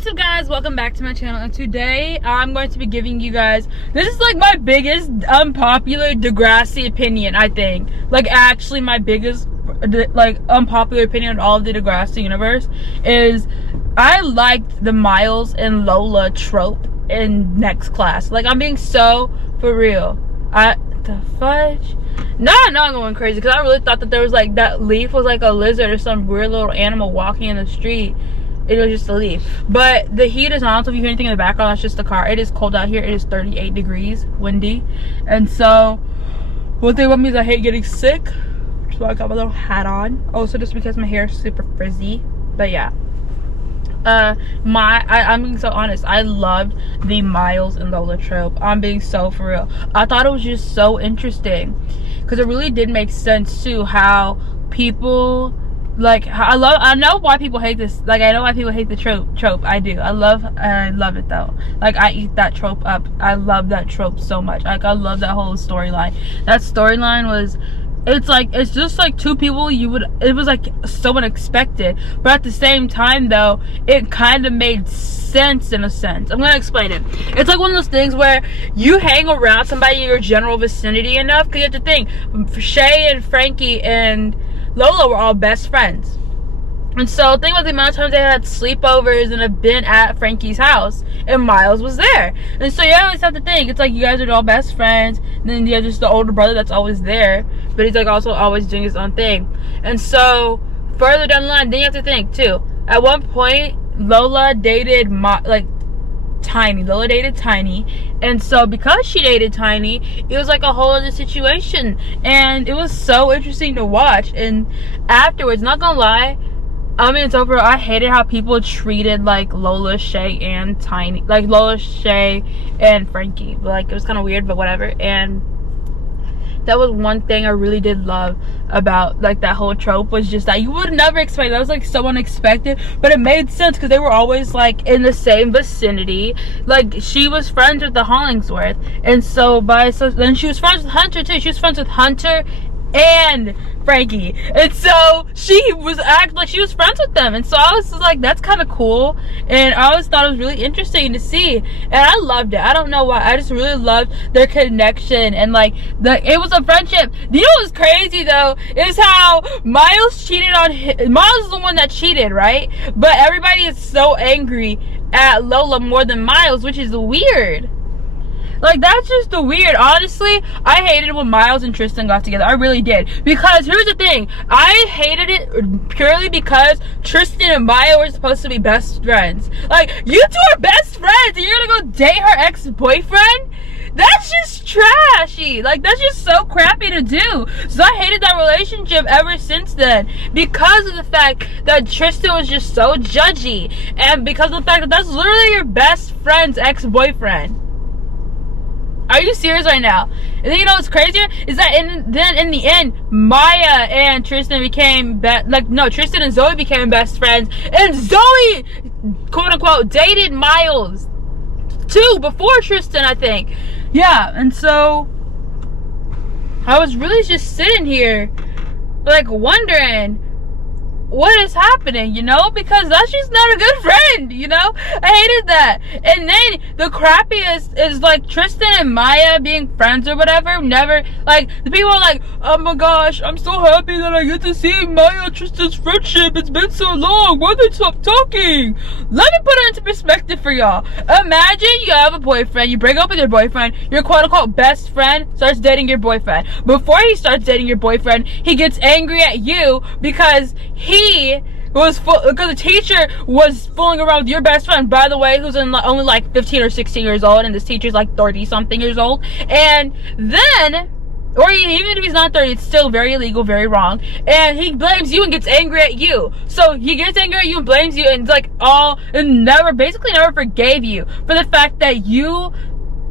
What's up, guys? Welcome back to my channel, and today I'm going to be giving you guys, this is like my biggest unpopular Degrassi opinion, I think. Like, actually my biggest like unpopular opinion in all of the Degrassi universe is I liked the Miles and Lola trope in Next Class. Like, I'm being so for real. The fudge? No, I'm going crazy because I really thought that there was like, that leaf was like a lizard or some weird little animal walking in the street. It was just a leaf. But the heat is on, so if you hear anything in the background, that's just the car. It is cold out here. It is 38 degrees, windy. And so, one thing about me is I hate getting sick. So I got my little hat on. Also, just because my hair is super frizzy. But yeah. I'm being so honest. I loved the Miles and Lola trope. I'm being so for real. I thought it was just so interesting. Because it really did make sense, too, how people... Like, I know why people hate this. Like, I know why people hate the trope. I do. I love it though. Like, I eat that trope up. I love that trope so much. Like, I love that whole storyline. That storyline was, it's just like two people it was like so unexpected. But at the same time though, it kind of made sense in a sense. I'm gonna explain it. It's like one of those things where you hang around somebody in your general vicinity enough, because you have to think, Shay and Frankie and Lola were all best friends. And so think about the amount of times they had sleepovers and have been at Frankie's house, and Miles was there. And so you always have to think, it's like you guys are all best friends, and then you have just the older brother that's always there, but he's like also always doing his own thing. And so further down the line, then you have to think too, at one point Lola dated Lola dated Tiny, and so because she dated Tiny, it was like a whole other situation, and it was so interesting to watch. And afterwards, not gonna lie, I mean, it's over. I hated how people treated like Lola, Shay, and Tiny, like Lola, Shay, and Frankie. Like, it was kind of weird, but whatever. And that was one thing I really did love about like that whole trope, was just that you would never expect. That was like so unexpected, but it made sense because they were always like in the same vicinity. Like, she was friends with the Hollingsworth, and so then she was friends with Hunter too. She was friends with Hunter and Frankie, and so she was acting like she was friends with them. And so I was just like, that's kind of cool, and I always thought it was really interesting to see, and I loved it. I don't know why, I just really loved their connection, and like it was a friendship. You know what's crazy though is how Miles cheated on Miles is the one that cheated, right? But everybody is so angry at Lola more than Miles, which is weird. Like, that's just the weird. Honestly, I hated when Miles and Tristan got together. I really did. Because here's the thing. I hated it purely because Tristan and Maya were supposed to be best friends. Like, you two are best friends and you're gonna go date her ex-boyfriend? That's just trashy. Like, that's just so crappy to do. So I hated that relationship ever since then, because of the fact that Tristan was just so judgy, and because of the fact that that's literally your best friend's ex-boyfriend. Are you serious right now? And then you know what's crazier is that in the end, Maya and Tristan became Tristan and Zoe became best friends, and Zoe, quote unquote, dated Miles too before Tristan, I think. Yeah, and so I was really just sitting here like wondering what is happening, you know, because that's just not a good friend, you know. I hated that. And then the crappiest is like Tristan and Maya being friends or whatever. Never, like, the people are like, oh my gosh, I'm so happy that I get to see Maya and Tristan's friendship. It's been so long. Why they stop talking? Let me put it into perspective for y'all. Imagine you have a boyfriend, you break up with your boyfriend, your quote unquote best friend starts dating your boyfriend. Before he starts dating your boyfriend, he gets angry at you because because the teacher was fooling around with your best friend, by the way, who's only like 15 or 16 years old, and this teacher's like 30 something years old. And then, or even if he's not 30, it's still very illegal, very wrong, and he blames you and gets angry at you. So he gets angry at you and blames you, and basically never forgave you for the fact that you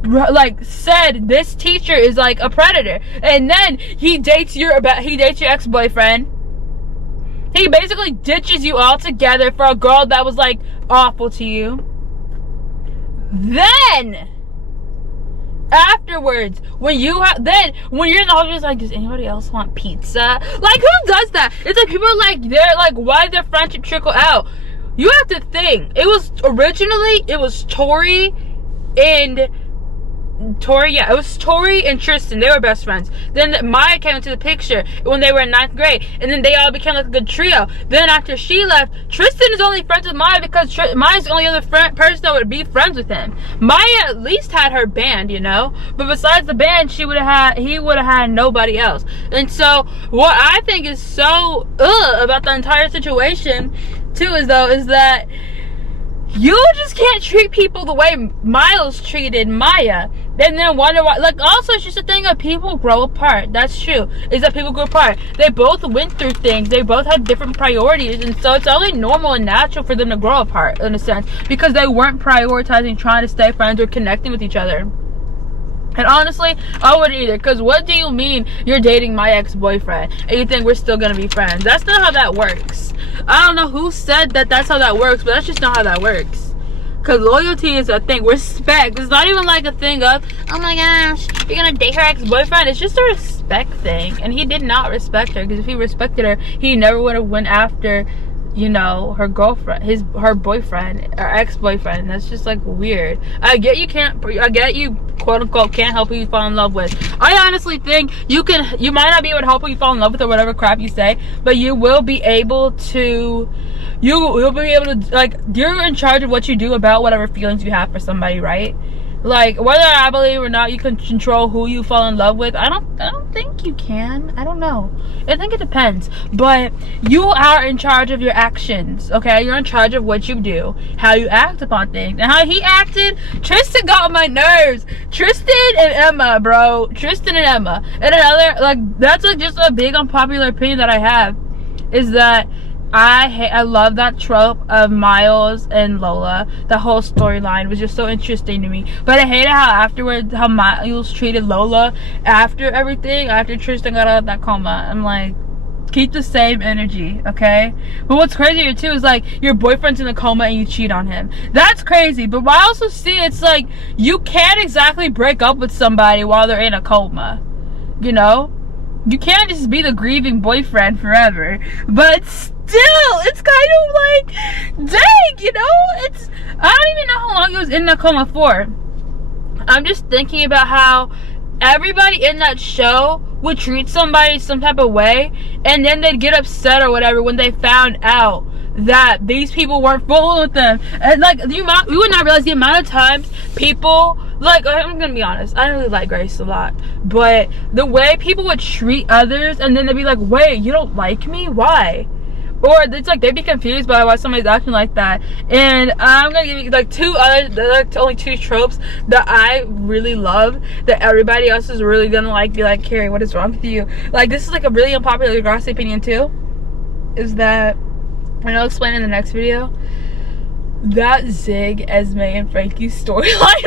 like said this teacher is like a predator. And then he dates your ex-boyfriend. He basically ditches you all together for a girl that was like awful to you. Then afterwards, when you're in the hospital, it's like, does anybody else want pizza? Like, who does that? It's like people are like, they're like, why did their friendship trickle out? you have to think, it was Tori and Tristan. They were best friends. Then Maya came into the picture when they were in 9th grade, and then they all became like a good trio. Then after she left, Tristan is only friends with Maya because Maya's the only other person that would be friends with him. Maya at least had her band, you know, but besides the band, he would have had nobody else. And so what I think is so about the entire situation too is that you just can't treat people the way Miles treated Maya, and then wonder why. Like, also, it's just a thing of people grow apart. That's true. Is that people grow apart. They both went through things. They both had different priorities, and so it's only normal and natural for them to grow apart, in a sense, because they weren't prioritizing trying to stay friends or connecting with each other. And honestly, I wouldn't either, because what do you mean you're dating my ex-boyfriend and you think we're still gonna be friends? That's not how that works. I don't know who said that that's how that works, but that's just not how that works. Because loyalty is a thing. Respect. It's not even like a thing of, oh my gosh, you're gonna date her ex-boyfriend. It's just a respect thing. And he did not respect her, because if he respected her, he never would have went after, you know, her girlfriend, her boyfriend, or ex-boyfriend. That's just like weird. I get you quote unquote can't help who you fall in love with. I honestly think you might not be able to help who you fall in love with or whatever crap you say, but you will be able to, like, you're in charge of what you do about whatever feelings you have for somebody, right? Like, whether I believe or not you can control who you fall in love with, I don't think you can. I don't know. I think it depends. But you are in charge of your actions, okay? You're in charge of what you do, how you act upon things. And how he acted, Tristan got on my nerves. Tristan and Emma, bro. Tristan and Emma. And another, like, that's like just a big unpopular opinion that I have, is that I love that trope of Miles and Lola. The whole storyline was just so interesting to me. But I hated how Miles treated Lola after everything, after Tristan got out of that coma. I'm like, keep the same energy, okay? But what's crazier too is, like, your boyfriend's in a coma and you cheat on him. That's crazy. But I also see it's like, you can't exactly break up with somebody while they're in a coma, you know? You can't just be the grieving boyfriend forever. But still, it's kind of like, dang, you know? I don't even know how long he was in that coma for. I'm just thinking about how everybody in that show would treat somebody some type of way, and then they'd get upset or whatever when they found out that these people weren't fooling with them. And like, we would not realize the amount of times people, like, I'm gonna be honest, I don't really like Grace a lot, but the way people would treat others, and then they'd be like, wait, you don't like me? Why? Or it's like they'd be confused by why somebody's acting like that. And I'm gonna give you like only two tropes that I really love, that everybody else is really gonna like, be like, Keri, what is wrong with you? Like, this is like a really unpopular Degrassi opinion too, is that, and I'll explain in the next video, that Zig, Esme, and Frankie storyline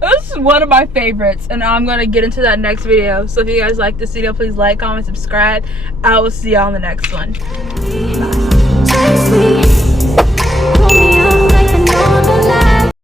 was one of my favorites, and I'm gonna get into that next video. So if you guys like this video, please like, comment, subscribe. I will see y'all in the next one. Bye.